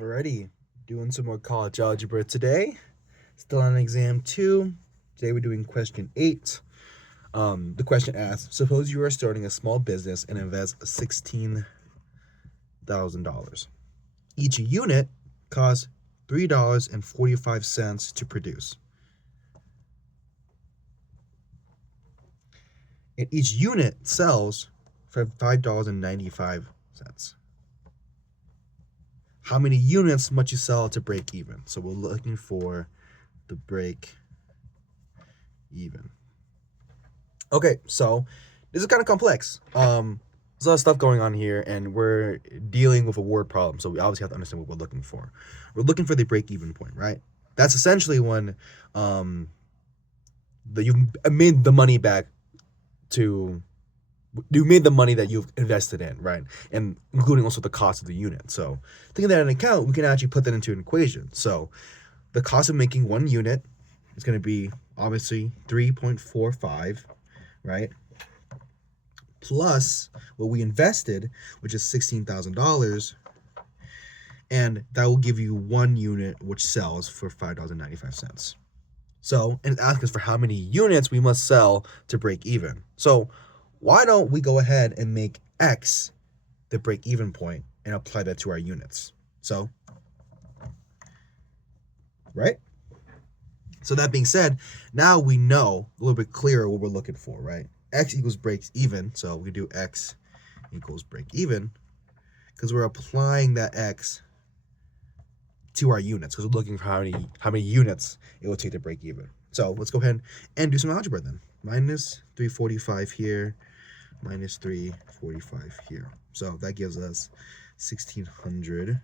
Alrighty, doing some more college algebra today. Still on exam 2. Today we're doing question 8. The question asks, suppose you are starting a small business and invest $16,000. Each unit costs $3.45 to produce. And each unit sells for $5.95. How many units must you sell to break even? So we're looking for the break even. Okay, so this is kind of complex. There's a lot of stuff going on here, and we're dealing with a word problem, so we obviously have to understand what we're looking for. We're looking for the break-even point, right? That's essentially when you've made the money back to you made the money that you've invested in, right? And including also the cost of the unit. So taking that into account, we can actually put that into an equation. So the cost of making one unit is going to be obviously 3.45, right? Plus what we invested, which is $16,000, and that will give you one unit which sells for $5.95. So, and it's asking us for how many units we must sell to break even. So why don't we go ahead and make X the break even point and apply that to our units? So, right? So that being said, now we know a little bit clearer what we're looking for, right? X equals breaks even. So we do X equals break even because we're applying that X to our units because we're looking for how many units it will take to break even. So let's go ahead and do some algebra then. Minus 345 here, minus 345 here. So that gives us 1600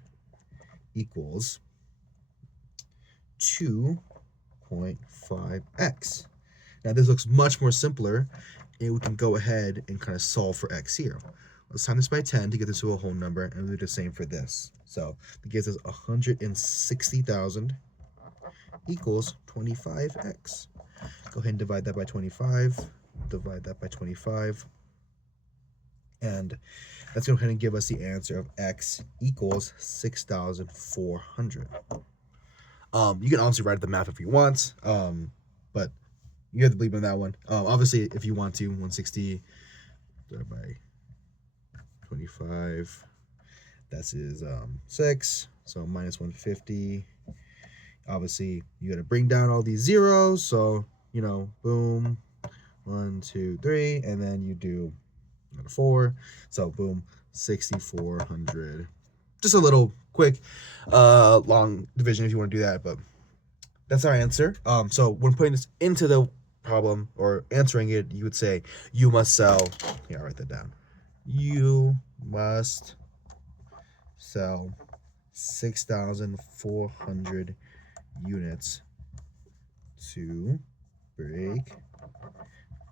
equals 2.5x. Now this looks much more simpler, and we can go ahead and kind of solve for x here. Let's times this by 10 to get this to a whole number, and we'll do the same for this. So it gives us 160,000 equals 25x. Go ahead and divide that by 25, divide that by 25, and that's going to go ahead and give us the answer of x equals 6,400. You can obviously write the math if you want, but you have to believe in that one. Obviously, if you want to, 160 divided by 25, that is 6, so minus 150. Obviously, you got to bring down all these zeros, so, you know, boom, 1, 2, 3, and then you do 4, so boom, 6,400. Just a little quick, long division if you want to do that, but that's our answer. So when putting this into the problem or answering it, you would say you must sell. Yeah, write that down. You must sell 6,400 units to break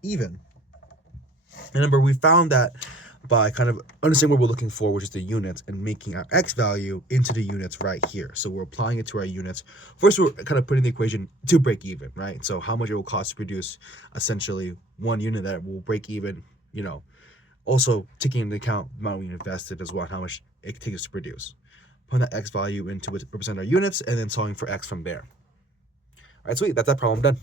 even. And remember, we found that by kind of understanding what we're looking for, which is the units, and making our x value into the units right here. So we're applying it to our units. First, we're kind of putting the equation to break even, right? So how much it will cost to produce essentially one unit that will break even, you know, also taking into account the amount we invested as well, how much it takes us to produce. Putting that x value into it to represent our units, and then solving for x from there. All right, sweet. That's that problem done.